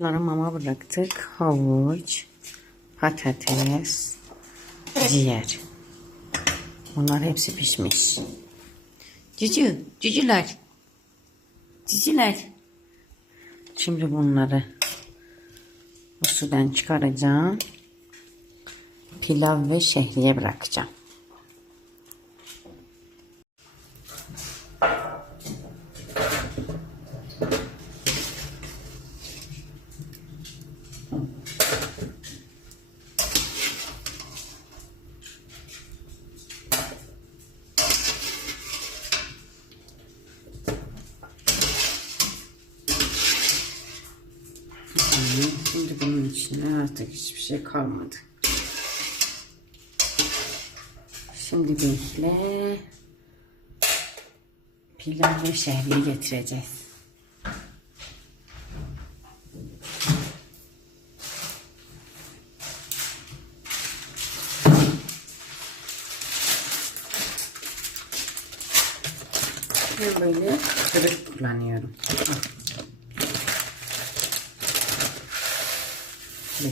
Bunları mama bıraktık. Havuç, patates, ciğer. Bunlar hepsi pişmiş. Cücü, cücüler. Cücüler. Şimdi bunları bu sudan çıkaracağım. Pilav ve şehriye bırakacağım. Şimdi bunun içine artık hiçbir şey kalmadı. Şimdi bekle. Pilav ve şehriye getireceğiz. Ben böyle kırık kullanıyorum. Bir,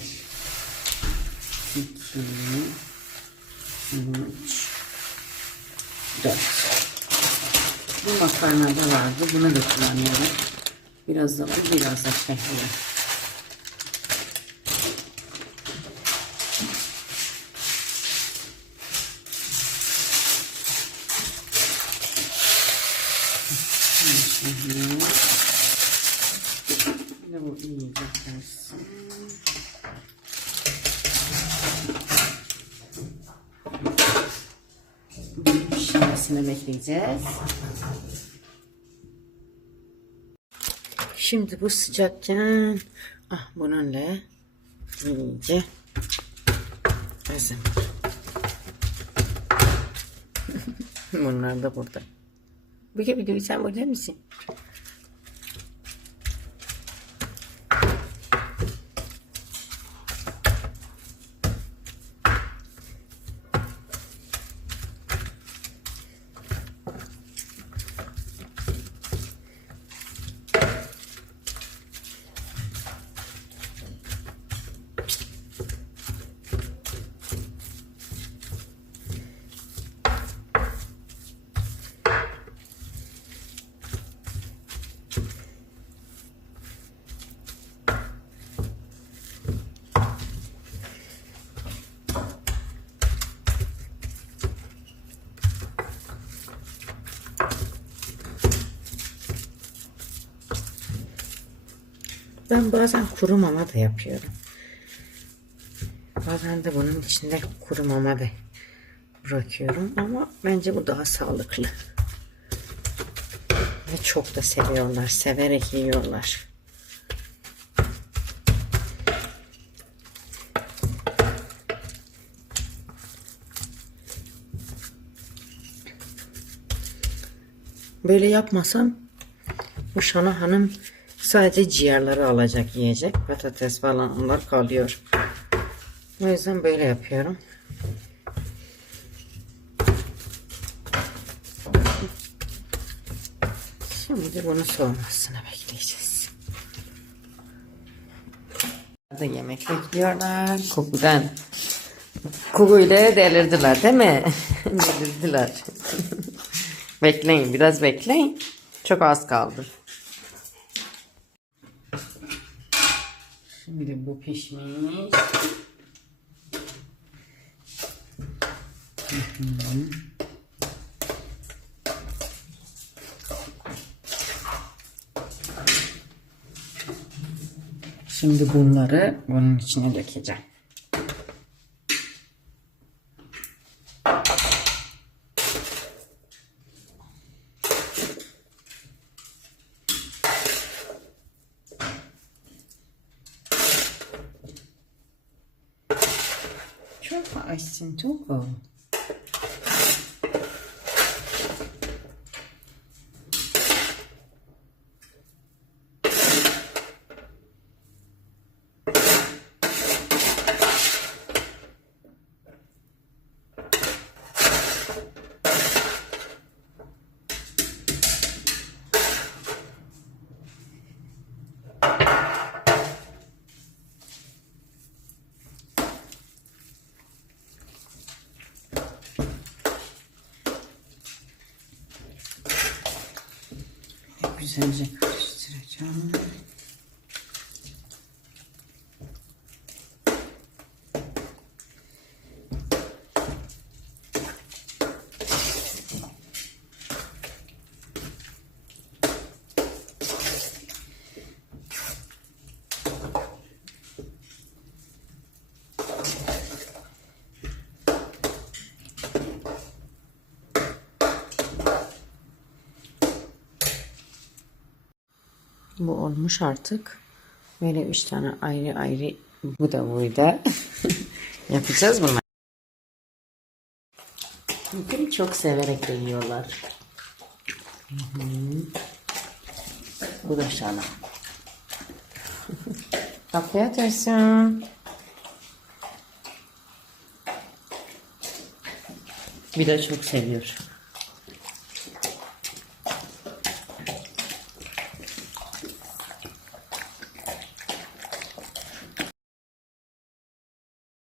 iki, üç, dört. Bu makarnada vardı. Bunu da kullanıyorum. Biraz da bu, biraz da şehriye. Şehriye. Bir de bu iyice karışsın. Pişmesini bekleyeceğiz. Şimdi bu sıcakken ah bununla iyice ezin. Bunlar da burada. Bu gibi videoyu sen burada mısın? Ben bazen kuru mama da yapıyorum. Bazen de bunun içinde kuru mama da bırakıyorum ama bence bu daha sağlıklı. Ve çok da seviyorlar. Severek yiyorlar. Böyle yapmasam bu Şana Hanım sadece ciğerleri alacak yiyecek. Patates falan onlar kalıyor. O yüzden böyle yapıyorum. Şimdi bunu soğumasını bekleyeceğiz. Da yemek bekliyorlar. Kokudan. Kokuyla delirdiler değil mi? delirdiler. bekleyin biraz bekleyin. Çok az kaldı. Şimdi bu pişmiş. Şimdi bunları bunun içine dökeceğim. şöyle açsın Tungo. Güzelce karıştıracağım. Bu olmuş artık. Böyle üç tane ayrı ayrı bu da burada. Yapacağız bunu. Bugün çok severek de yiyorlar. Bu da şana. Afiyet olsun. Bir de çok seviyor.